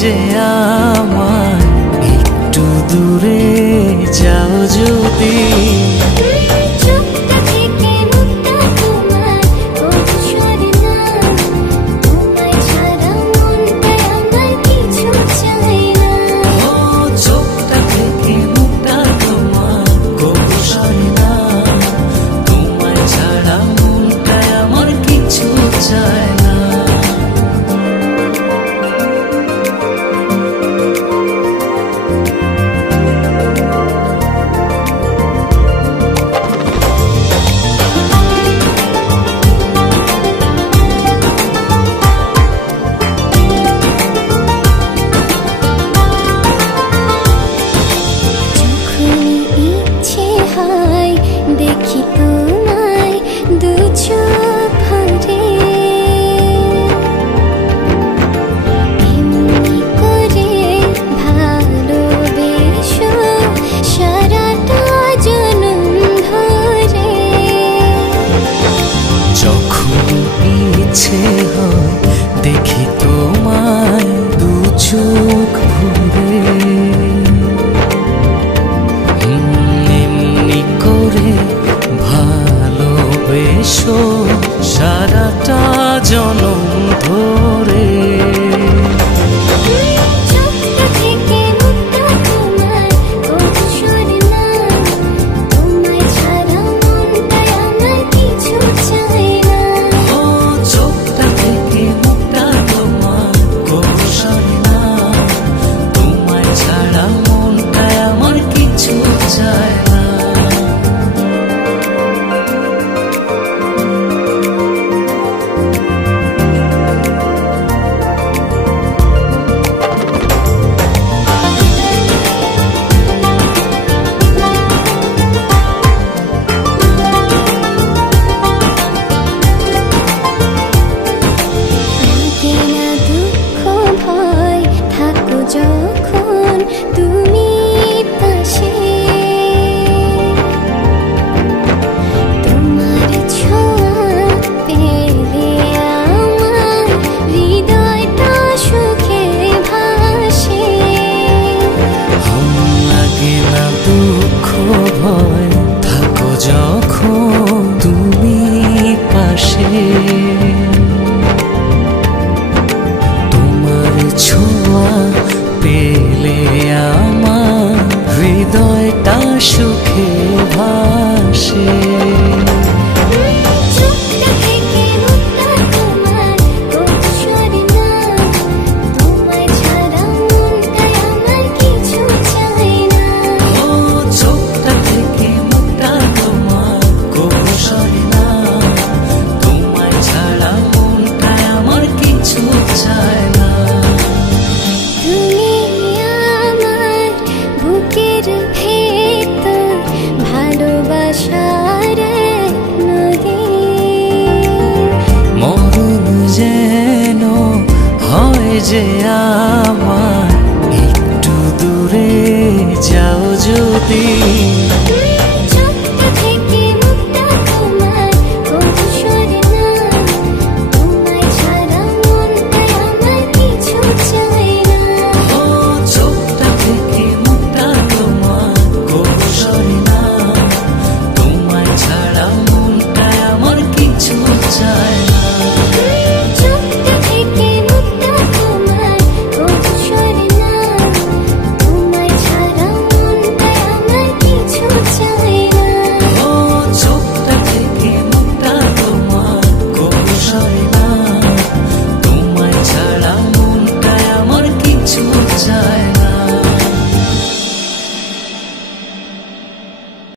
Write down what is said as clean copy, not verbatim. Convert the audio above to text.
যে আমার একটু দূরে যাও যদি। দেখি তোমায় দু চোখ ভরে, এমনি করে ভালোবেসো সারাটা জনম ধরে। যখন ইচ্ছে হয় দেখি তোমায় দু চোখ ভরে, ভালোবেসো সারাটা জনম ধরে। যখন তুমি পাশে, তোমার ছোঁয়া পেলে আমার হৃদয়টা সুখে ভাসে। লাগে না দুঃখ ভয় থাকো যখন তুমি পাশে, তোমার ছোঁয়া পেলে আমার হৃদয়টা সুখে ভাসে। মরণ যেন হয় যে